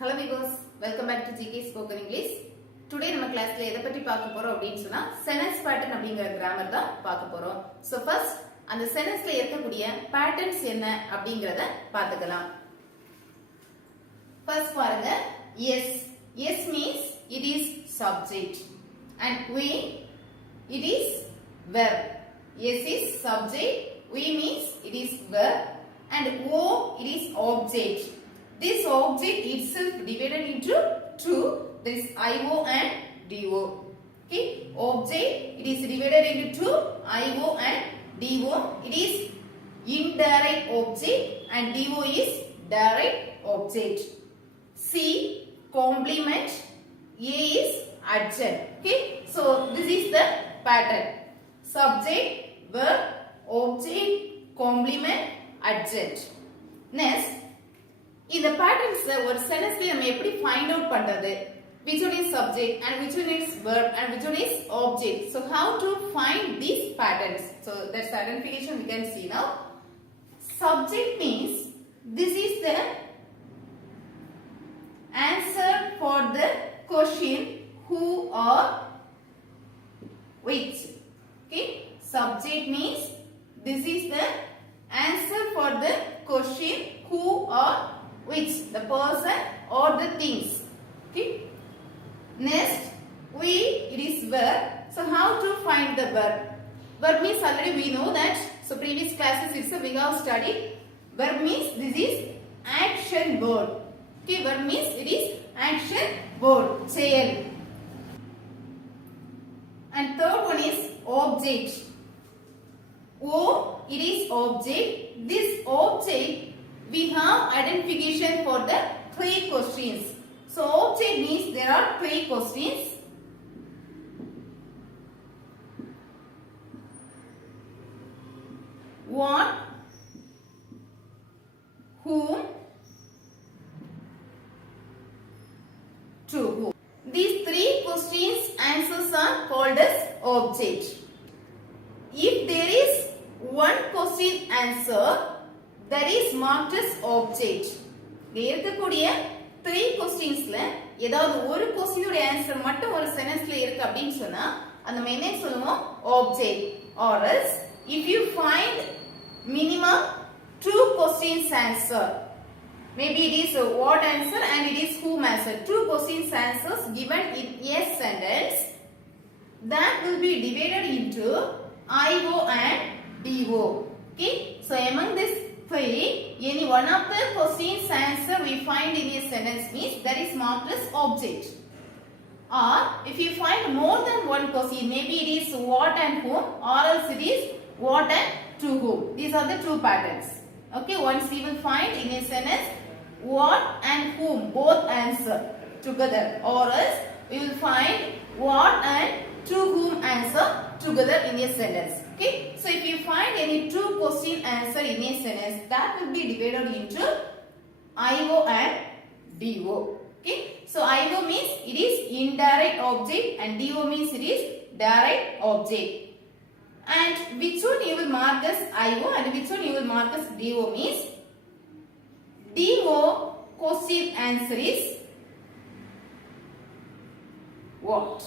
Hello viewers, welcome back to GK Spoken English. Today நம்ம கிளாஸ்ல எதை பத்தி பார்க்க போறோம் அப்படினு சொன்னா sentence pattern அப்படிங்கற கிராமர் தான் பார்க்க போறோம். So first அந்த sentenceல இருக்கக்கூடிய patterns என்ன அப்படிங்கறத பார்த்துக்கலாம். First பாருங்க yes. Yes means it is subject and we it is verb. Yes is subject, we means it is verb and o it is object. This object itself divided into two. There is IO and DO. Okay, object it is divided into two, IO and DO. It is indirect object and DO is direct object. C complement, A is adjunct. Okay, so this is the pattern. Subject, verb, object, complement, adjunct. Next, இந்த patterns ஒரு sentenceல நம்ம எப்படி find out பண்றது? Which one is subject and which one is verb and which one is object? So how to find these patterns? So that's the identification we can see now. Subject means this is the answer for the question who or which. Okay, subject means this is the answer for the question who or which, the person or the things. Okay, next we it is verb. So how to find the verb? Verb means already we know that, so previous classes itself we have studied. Verb means this is action word. Okay, verb means it is action word, செயல். And third one is object. O it is object. This object we have identification for the three questions. So object means there are three questions. What, whom, to whom. These three questions answers are called as object. If there is one question answer, that is marked as object. இருக்கக்கூடிய 3 questionsல ஏதாவது ஒரு question உடைய ஆன்சர் மட்டும் ஒரு சென்டென்ஸ்ல இருக்கு அப்படினு சொன்னா அந்த நம்ம என்ன சொல்லுவோம் object. Or else if you find minimum 2 questions answer, maybe it is what answer and it is whom answer, 2 questions answers given in a sentence, that will be divided into IO and DO. Okay, so among this three, any one of the questions answer we find in a sentence means that is marked as object. Or if you find more than one question, maybe it is what and whom, or else it is what and to whom. These are the two patterns. Okay, once we will find in a sentence what and whom both answer together, or else we will find what and to whom answer together in a sentence. Okay, so if you find any two question answer in a sentence, that will be divided into IO and DO. Okay, so IO means it is indirect object and DO means it is direct object. And which one you will mark as IO and which one you will mark as DO means DO question answer is what?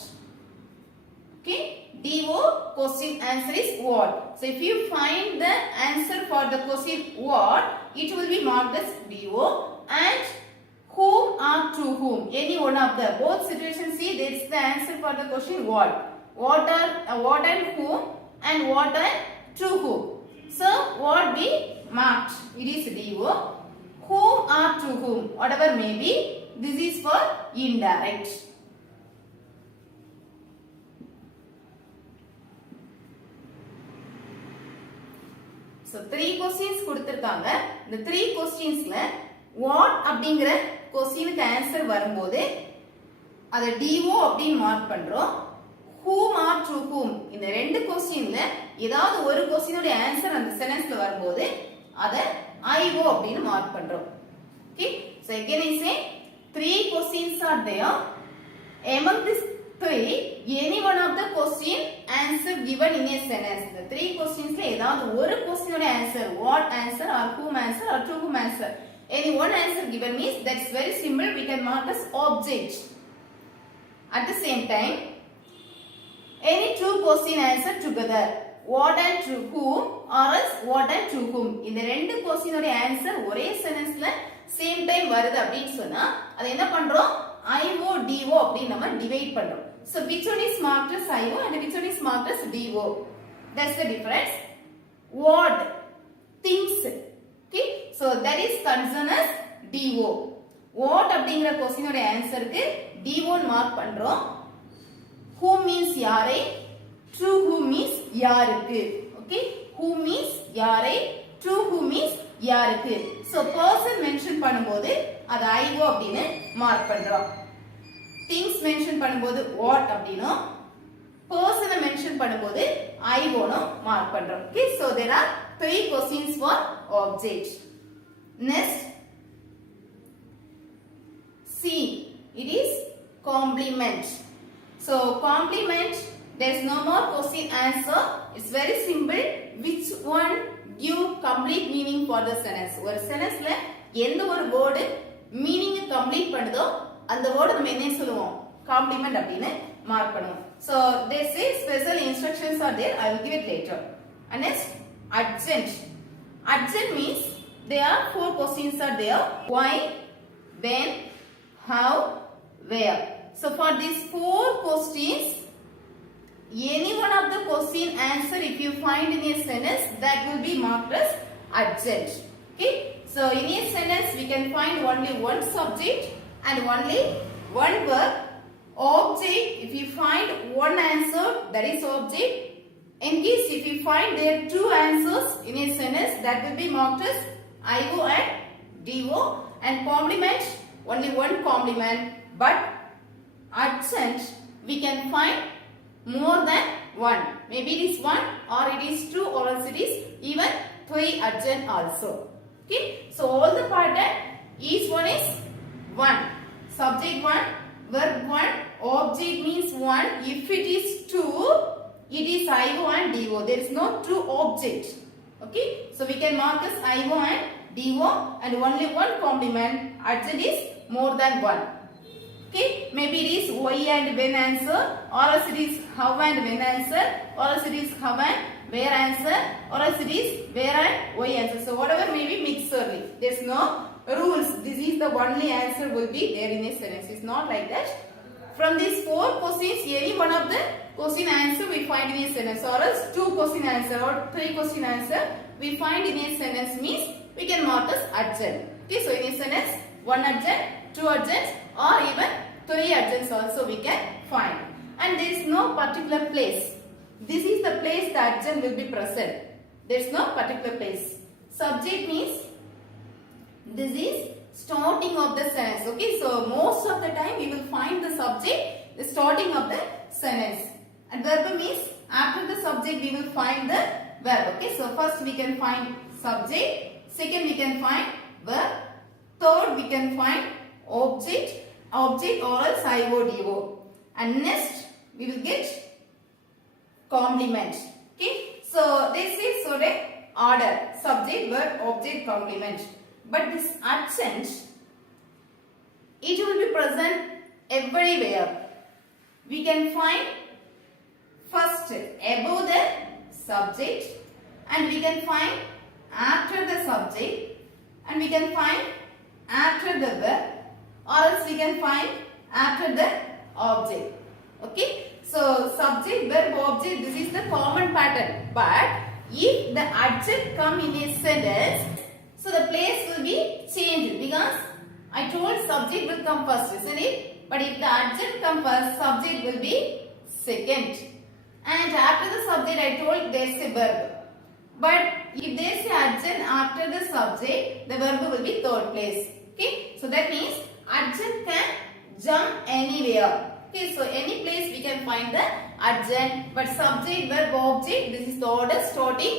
Okay, DO question answer is what. So if you find the answer for the question what, it will be marked as DO. And whom or to whom, any one of the both situations, see there is the answer for the question what. What and whom and what and to whom. So what be marked, it is DO. Whom or to whom, whatever may be, this is for indirect. So 3 questions கொடுத்திருக்காங்க. இந்த 3 questionsல what அப்படிங்கற क्वेश्चனுக்கு ஆன்சர் வரும்போது அத DO அப்படினு மார்க் பண்றோம். whom or to whom, இந்த ரெண்டு क्वेश्चनல ஏதாவது ஒரு क्वेश्चனோட ஆன்சர் அந்த சென்டென்ஸ்ல வரும்போது அத IO அப்படினு மார்க் பண்றோம். Okay, so again I say 3 questions are there. Among these 3, any one of the question answer given in a sentence. The 3 questions la edavadhu oru question oda answer, what answer or whom answer or to whom answer, any one answer given means that's very simple. We can mark as object. At the same time, any two question answer together. What and to whom or else what and to whom. இந்த ரெண்டு question ஓட answer ஒரே sentenceல same time வருது அப்படின்னு சொன்னா அதை என்ன பண்றோம்? IO DO அப்படின்னு நம்ம divide பண்றோம். So which one is marked as IO and which one is marked as DO? That's the difference. What? Things. Okay? So that is concerned as DO. What அப்படிங்கிற question ஓட answerக்கு DO மார்க் பண்றோம். Who means யாரை? To whom means யாருக்கு. Okay? Who means யாரை? To whom means யாருக்கு. So person mention பண்ணும்போது அது IO அப்படின்னு மார்க் பண்றோம். Things mention பண்ணும்போது what அப்படினோ person mention பண்ணும்போது IO னோ மார்க் பண்றோம். Okay? So there are 3 questions for object. Next, C. It is complement. So complement, there is no more question answer. It's very simple. Which one give complete meaning for the sentence? ஒரு sentenceல எந்த ஒரு word meaning complete பண்ணுதோ அந்த word நம்ம என்ன சொல்லுவோம்? Complement அப்படினு மார்க் பண்ணுவோம். So they say special instructions are there. I will give it later. And next, adjunct. Adjunct means there are 4 questions are there. Why, when, how, where. So for these 4 questions, any one of the question answer if you find in a sentence, that will be marked as adjunct. Okay? So in a sentence we can find only one subject and only one verb. Object, if you find one answer, that is object. In case if you find there are 2 answers in a sentence, that will be marked as IO and DO. And complement, only one complement. But adjunct, we can find more than one. Maybe it is 1 or it is 2 or else it is even 3 adjunct also. Okay? So all the pattern, each one is 1. Subject 1, verb 1, object means 1. If it is 2, it is IO and DO. There is no true object. Okay? So we can mark as IO and DO and only one complement. Adjunct is more than 1. Okay? Maybe it is why and when answer, or else it is how and when answer, or else it is how and where answer, or else it is where and why answer. So whatever may be mixedly. There is no rules. This is the only answer will be there in a sentence. It's not like that. From these 4 questions, any one of the question answer we find in a sentence, or else 2 question answer or 3 question answer we find in a sentence means we can mark as adjunct. Okay, so in a sentence 1 adjunct, 2 adjuncts, or even 3 adjuncts also we can find. And there is no particular place. This is the place the adjunct will be present. There is no particular place. Subject means this is starting of the sentence. Okay, so most of the time we will find the subject the starting of the sentence. And verb means after the subject we will find the verb. Okay, so first we can find subject, second we can find verb, third we can find object or else IO DO, and next we will get complement. Okay, so this is sort of order: subject, verb, object, complement. But this adjunct, it will be present everywhere. We can find first above the subject, and we can find after the subject, and we can find after the verb, or else we can find after the object. Okay, so subject, verb, object, this is the common pattern. But if the adjunct come in a sentence, so the place will be changed, because I told subject will come first, isn't it? But if the adjunct come first, subject will be second, and after the subject I told there is a verb. But if there is a adjunct after the subject, the verb will be third place. Okay, so that means adjunct can jump anywhere. Okay, so any place we can find the adjunct, but subject, verb, object, this is the order starting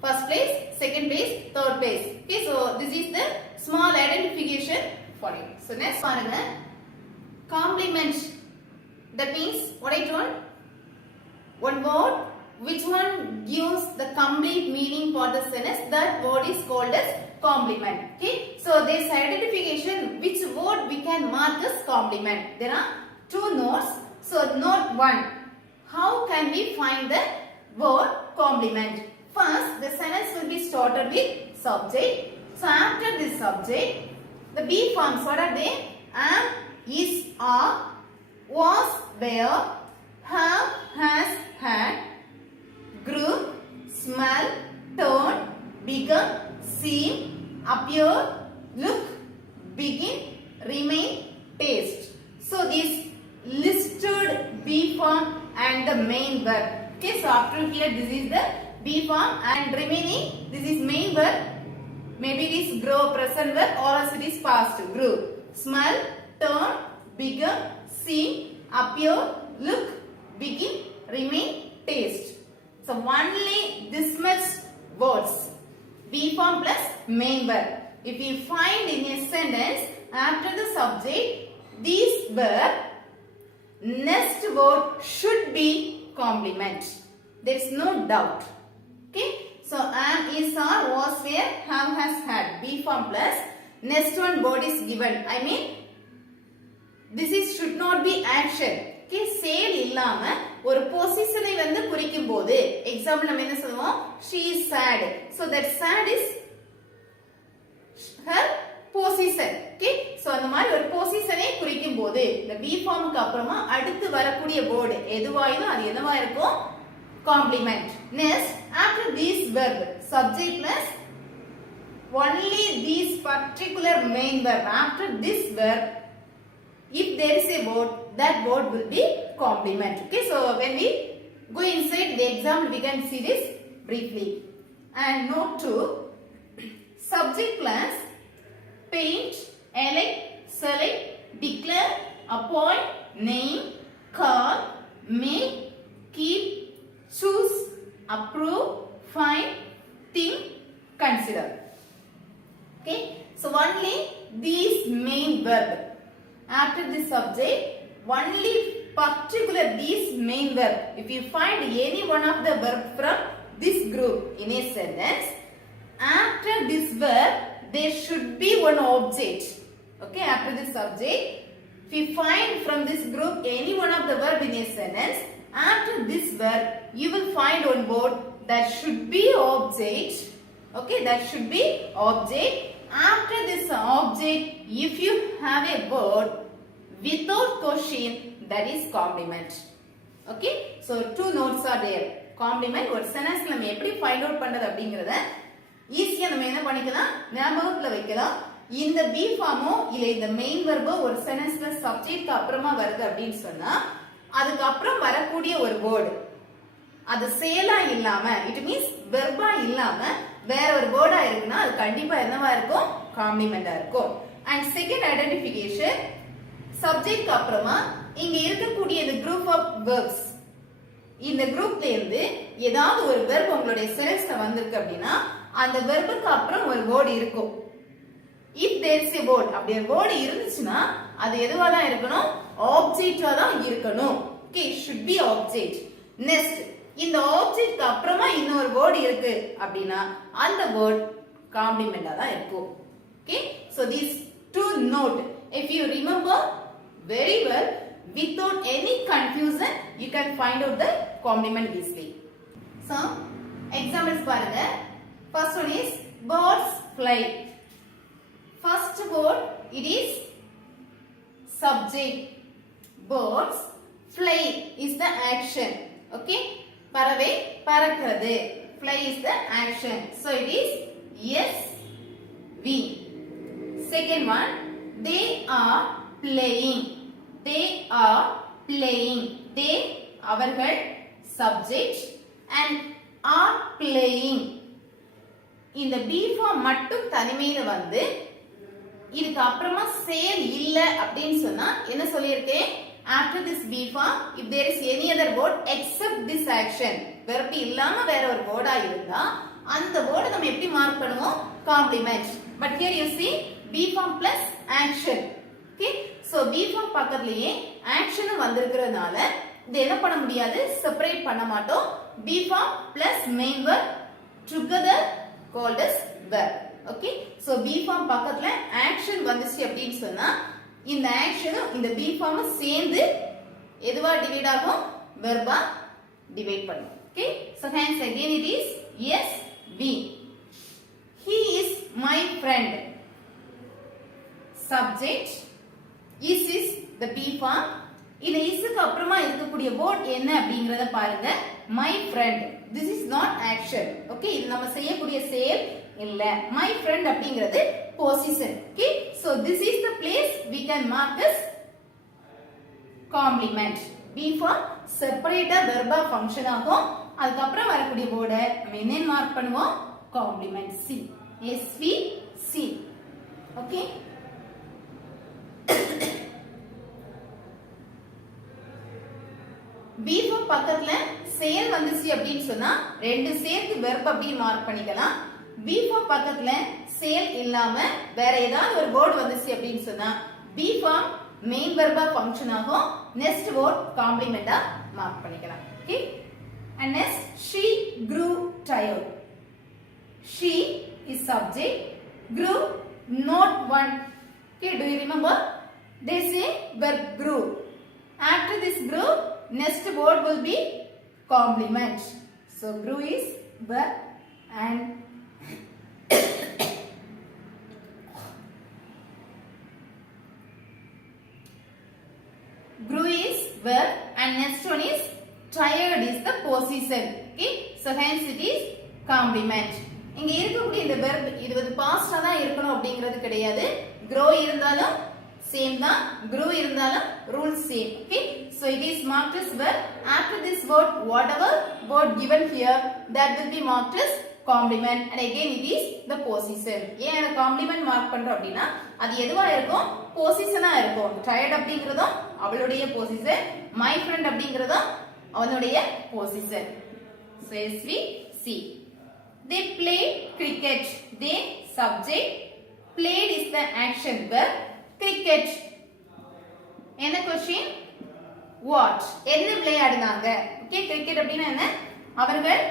first place, second place, third place. Okay, so this is the small identification for it. So next one, complement. That means what I told, one word which one gives the complete meaning for the sentence, that word is called as complement. Okay, so there's identification which word we can mark as complement. There are two notes. So note 1, how can we find the word complement? First, the sentence will be started with subject. So after this subject, the be forms, what are they? Am, is, are, was, were, have, has, had, grew, smell, turn, become, seem, appear, look, begin, remain, taste. So these listed be form and the main verb. Okay, so after here this is the be form and remaining this is main verb. Maybe it is grow present verb or else it is past. Grew, smell, turn, become, see, appear, look, begin, remain, taste. So only this much words. Be form plus main verb. If you find in a sentence after the subject this verb, next word should be complement. There is no doubt. Okay. So am, is, are, was, were, have, has, had. Be form plus next one word is given. I mean this is should not be action. Okay, sale இல்லாம ஒரு பொசிஷனை வந்து குறிக்கும் போது எக்ஸாம்பிள் நம்ம என்ன சொல்லுவோம், she is sad. So that sad is her position. Okay, so அந்த மாதிரி ஒரு பொசிஷனை குறிக்கும் போது இந்த be formக்கு அப்புறமா அடுத்து வரக்கூடிய வேர்ட் எதுவாயினும் அது என்னவா இருக்கும், complement. Next, after this verb, subject plus only this particular main verb. After this verb, if there is a word, that word will be complement. Okay, so when we go inside the example, we can see this briefly. And note 2, subject plus paint, elect, select, declare, appoint, name, call, make, keep, choose, approve, find, think, consider. Okay, so only these main verb. After this subject, only particular these main verb. If you find any one of the verb from this group in a sentence, after this verb there should be one object. Okay, after this subject, if you find from this group any one of the verb in a sentence, after this verb you will find one word that should be object. Okay, that should be object. After this object, if you have a word without question, that is complement. Okay, so two notes are there. Complement ஒரு சென்டென்ஸ்ல நம்ம எப்படி find out பண்றது அப்படிங்கறத ஈஸியா நம்ம என்ன பண்ணிக்கலாம், ஞாபகத்துல வைக்கலாம். இந்த be ஃபார்மோ இல்ல இந்த மெயின் வெர்போ ஒரு சென்டென்ஸ்ல சப்ஜெக்ட்க்கு அப்புறமா வருது அப்படினு சொன்னா அதுக்கு அப்புறம் வரக்கூடிய ஒரு வேர்ட் அது செயலா இல்லாம, இட் மீன்ஸ் வெர்பா இல்லாம வேற ஒரு வேர்டா இருக்குன்னா அது கண்டிப்பா என்னவா இருக்கும், காம்ப்ளிமெண்டா இருக்கும். அண்ட் செகண்ட் ஐடென்டிஃபிகேஷன், சப்ஜெக்ட்க்கு அப்புறமா இங்க இருக்கக்கூடிய இந்த குரூப் ஆஃப் வெர்ப்ஸ், இந்த குரூப்ல இருந்து ஏதாவது ஒரு வெர்ப் உங்களுடைய சென்டென்ஸ்ல வந்திருக்கு அப்படின்னா அந்த வெர்புக்கு அப்புறம் ஒரு வேர்ட் இருக்கும். If there is a word, அப்படி ஒரு வேர்ட் இருந்துச்சுன்னா அது எதுவா தான் இருக்கணும், ஆப்ஜெக்ட்டா தான் இருக்கணும். Okay, should be object. Next, இந்த ஆப்ஜெக்ட்க்கு அப்புறமா இன்னொரு வேர்ட் இருக்கு அப்படின்னா அந்த வேர்ட் காம்ப்ளிமெண்டா தான் இருக்கும். Okay, so these two note, if you remember very well without any confusion you can find out the complement easily. So examples பாருங்க. First one is birds fly. First word it is subject. Birds fly is the action. Okay, பறவை பறக்கிறது, fly is the action, so it is yes we. Second one, they are playing. They are playing. They அவர்கள் subject and are playing. இந்த be form மட்டும் தனிமையில வந்து இதுக்கு அப்புறமா செயல் இல்ல அப்படினு சொன்னா என்ன சொல்லிருக்கேன், after this be form if there is any other word except this action, verb இல்லாம வேற ஒரு வேர்டா இருந்தா அந்த வேர்ட் நம்ம எப்படி மார்க் பண்ணுவோம், complement. but here you see be form plus action. okay, so be form பக்கத்துலயே action வந்திருக்கிறதுனால இது என்ன பண்ண முடியாது, செப்பரேட் பண்ண மாட்டோம். be form plus main verb together called as verb. Okay so B form பக்கத்துல ஆக்ஷன் வந்துச்சு அப்படின்னு சொன்னா இந்த ஆக்ஷனும் இந்த பி ஃபார்ம் சேர்ந்து எதுவா டிவைட் ஆகும் வெர்பா டிவைட் பண்ணும் okay so hence again it is yes be he is my friend subject is the be form இந்த isக்கு அப்புறமா இருக்கக்கூடிய word என்ன அப்படிங்கறத பாருங்க my friend this is not action okay இது நம்ம செய்யக்கூடிய செயல் இல்ல my friend அப்படிங்கிறது position okay so this is the place we can mark as complement be form செப்பரேட்டா வெர்பா ஃபங்க்ஷன் ஆகும் அதுக்கு அப்புறம் வரக்கூடிய வேர்டை நம்ம என்ன மார்க் பண்ணுவோம் complement C SVC okay B form பக்கத்துல செயல் வந்துச்சு அப்படின்னு சொன்னா ரெண்டு சேர்த்து வெர்ப் அப்படி மார்க் பண்ணிக்கலாம் பி ஃபார்ம் பக்கத்துல செயல் இல்லாம வேற ஏதாவது ஒரு வேர்ட் வந்துச்சு அப்படின்னு சொன்னா பி ஃபார்ம் மெயின் வெர்பா ஃபங்க்ஷன் ஆகும் நெக்ஸ்ட் வேர்ட் காம்ப்ளிமெண்டா மார்க் பண்ணிக்கலாம் okay and next she grew tired she is subject grew not one okay do you remember they say verb grew after this grew next word will be complement so grew is verb and grew is verb and next one is tired is the position okay so hence it is complement இங்க இருக்கக்கூடிய இந்த verb இது வந்து பாஸ்டா தான் இருக்கணும் அப்படிங்கிறது கிடையாது grow இருந்தாலும் சேம் தான் grew இருந்தாலும் rule same okay so it is marked as verb after this word whatever word given here that will be marked as complement and again it is the position ஏன் அத complement மார்க் பண்றோம் அப்படினா அது எதுவா இருக்கும் பொசிஷனா இருக்கும் tired அப்படிங்கறதும் அவளுடைய பொசிஷன் my friend அப்படிங்கறதும் அவனுடைய position so SVC they play cricket they subject played is the action verb cricket என்ன question what என்ன விளையாடினாங்க okay cricket அப்படினா என்ன அவர்கள்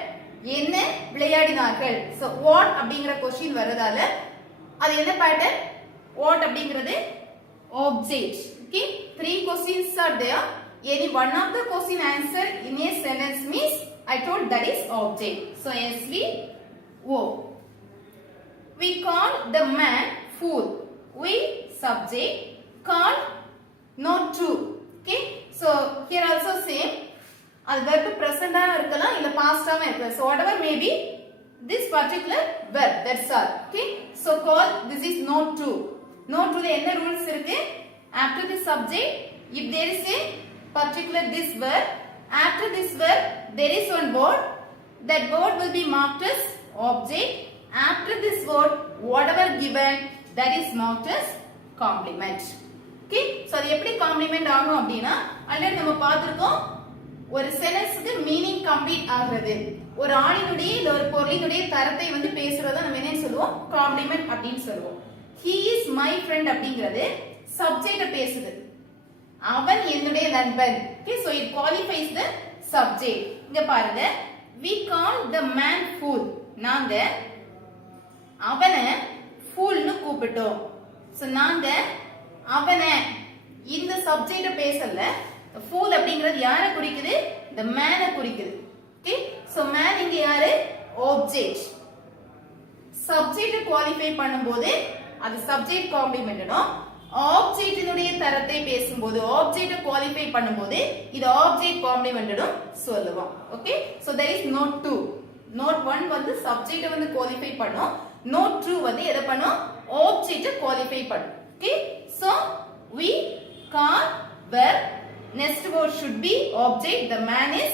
என்ன விளையாடினார்கள் so what அப்படிங்கற question வரதால அது என்ன pattern what அப்படிங்கிறது object okay three questions are there any one of the question answer in a sentence means I told that is object so SVO we call the man fool we subject called not true okay so here also same அது verb present ஆ இருக்கலாம் இல்ல past ஆ இருக்கலாம் so whatever may be this particular verb that's all okay so call this is not true not true என்ன rules இருக்கு after the subject if there is a particular this verb after this verb there is one word that word will be marked as object after this word whatever given that is marked as complement okay so அது எப்படி காம்ப்ளிமெண்ட் ஆகும் அப்படினா ஆல்ரெடி நம்ம பார்த்திருக்கோம் ஒரு சென்டென்ஸ்க்கு meaning complete ஆகிறது ஒரு ஆளினுடைய இல்ல ஒரு பொருளினுடைய தரத்தை வந்து பேசுறத நம்ம என்ன சொல்லுவோம் காம்ப்ளிமெண்ட் அப்படினு சொல்லுவோம் he is my friend அப்படிங்கிறது சப்ஜெக்ட்ட பேசுது அவன் என்னுடைய நண்பன் okay so it qualifies the subject இங்க பாருங்க we call the man fool நாங்க அவனை fool னு கூப்பிட்டோம் so நாங்க அவனை இந்த சப்ஜெக்ட்ட பேசல fool அப்படிங்கிறது யாரை குறிக்குது the man குறிக்குது okay so man இங்க யாரு object subject குவாலிஃபை பண்ணும்போது அது சப்ஜெக்ட் காம்ப்ளிமெண்டனும் ஆப்ஜெக்ட்டினுடைய தரத்தை பேசும்போது ஆப்ஜெக்ட் குவாலிஃபை பண்ணும்போது இது ஆப்ஜெக்ட் காம்ப்ளிமெண்டனும் சொல்லுவோம் okay so there is note 2 note 1 வந்து சப்ஜெக்ட் வந்து குவாலிஃபை பண்ணும் note 2 வந்து எதை பண்ணும் ஆப்ஜெக்ட் குவாலிஃபை பண்ணும் okay so we call verb next word should be object the man is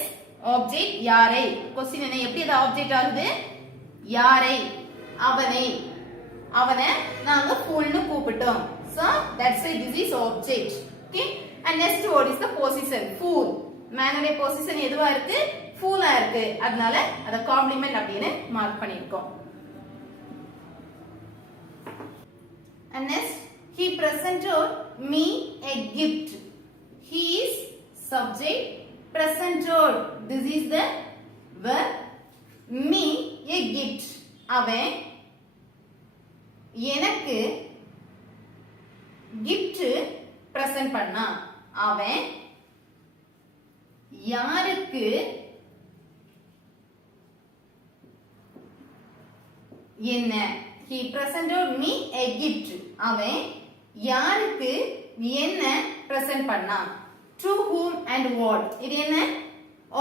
object யாரை क्वेश्चन என்ன எப்படி அது ஆப்ஜெக்ட் ஆகுது யாரை அவனை நாங்க fool னு கூப்பிட்டோம் so that's why this is object okay and next word is the position fool man உடைய position எதுவா இருக்கு fool ஆ இருக்கு அதனால அத காம்ப்ளிமெண்ட் அப்படினு மார்க் பண்ணிருக்கோம் and next he presented me a gift he is subject presented this is the verb me a gift அவன் எனக்கு gift present பண்ணா அவன் யாருக்கு என்ன he presented me a gift அவன் யாருக்கு என்ன present பண்ணா to whom and what இது என்ன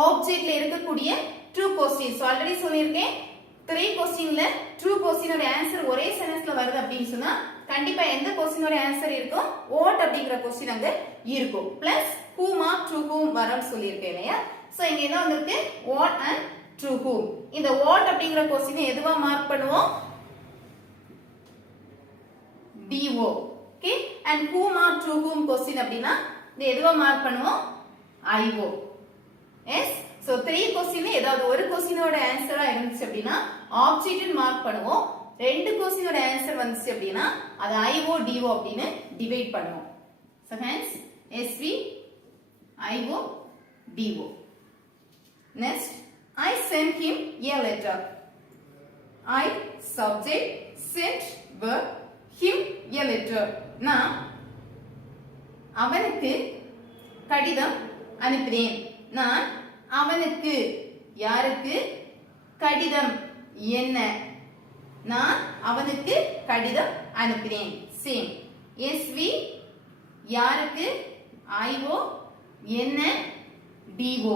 ஆப்ஜெக்ட்ல இருக்கக்கூடிய two questions ஆல்ரெடி சொல்லிருக்கேன் 3 क्वेश्चनல 2 क्वेश्चनோட ஆன்சர் ஒரே சென்டென்ஸ்ல வருது அப்படினு சொன்னா கண்டிப்பா எந்த क्वेश्चनோட ஆன்சர் இருக்கும் what அப்படிங்கற क्वेश्चन அங்க இருக்கும் plus whom or to whom வரும்னு சொல்லிருக்கேன் இல்லையா சோ இங்க என்ன வந்திருக்கு what and to whom இந்த what அப்படிங்கற क्वेश्चन எதுவா மார்க் பண்ணுவோம் do okay and whom or to whom question அப்படினா இது எதுவா மார்க் பண்ணுவோம் io yes so 3 question ஏதாவது ஒரு क्वेश्चनோட ஆன்சரா இருந்துச்சு அப்படினா ஆப்ஜெக்ட் மார்க் பண்ணுவோம் ரெண்டு क्वेश्चनோட ஆன்சர் வந்துச்சு அப்படினா அது io do அப்படினு டிவைட் பண்ணுவோம் so hence sv io do next I sent him a letter I subject sent verb him a letter நான் அவனுக்கு கடிதம் அனுப்பினேன் நான் அவனுக்கு யாருக்கு கடிதம் என்ன நான் அவனுக்கு கடிதம் அனுப்பினேன் சேம் sv யாருக்கு io என்ன do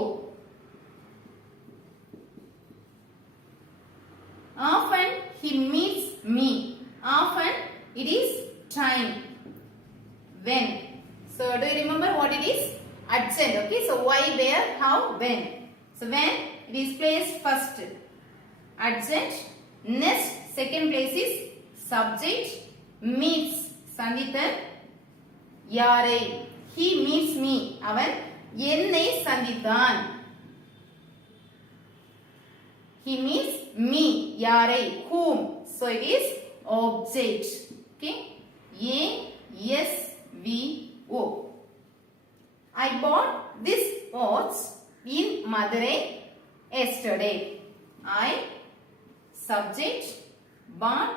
often he meets me often it is time when so do you remember what it is adjunct okay so why where how when so when it is placed first adjunct next second place is subject meets சந்தித்தன் யாரை he meets me அவன் என்னை சந்தித்தான் he meets me யாரை whom so it is object okay a s v o I bought this watch in Madurai yesterday I subject bought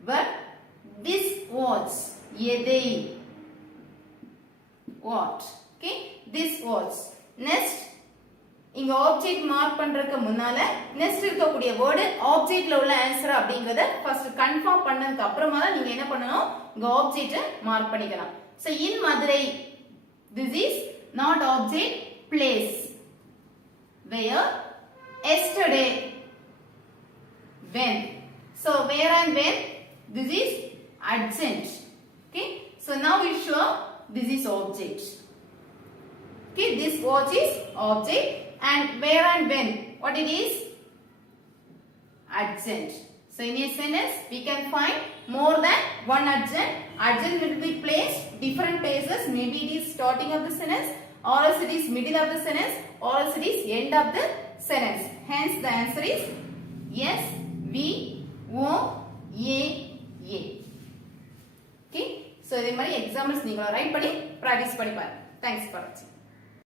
but this watch எதை what okay this watch next இங்க object mark பண்றதுக்கு முன்னால நெக்ஸ்ட் இருக்கக்கூடிய வேர்ட் ஆப்ஜெக்ட்ல உள்ள ஆன்சர் அப்படிங்கறத first confirm பண்ணதுக்கு அப்புறமா தான் நீங்க என்ன பண்ணனும் இங்க ஆப்ஜெக்ட்ட மார்க் பண்ணிக்கலாம் so in Madurai this is not object place where yesterday when so where and when this is adjunct okay so now we show this is object okay this watch is object and where and when what it is adjunct so in a sentence we can find more than one adjunct adjunct will be placed different places maybe it is starting of the sentence or else it is middle of the sentence or else it is end of the sentence hence the answer is s v o a a okay so இதே மாதிரி examples நீங்க ரைட் பண்ணி practice பண்ணி பாருங்க thanks for watching